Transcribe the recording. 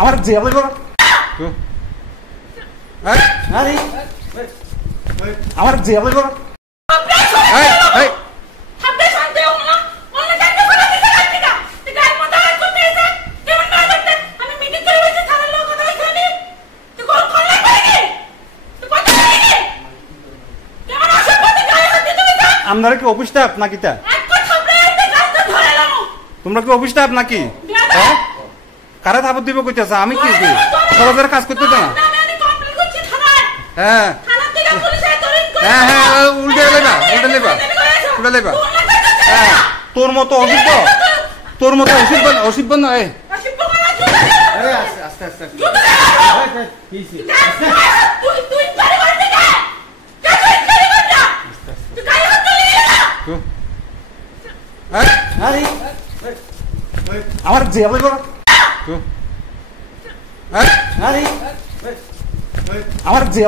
আমার যে আমার যে আপনারা কি অফিস স্টাফ নাকি? তা তোমরা কি অফিস স্টাফ নাকি? কারা থাপড় দিব কইতেছ? আমি কি সরকারের কাজ করতে না? হ্যাঁ হ্যাঁ হ্যাঁ উল্টে লেবা উল্টে লেবা উল্টে লেবা। হ্যাঁ তোর মতো অসিদ্ধ, তোর মতো অসিদ্ধ নয়। আস্তে আস্তে আমার যে আমার যে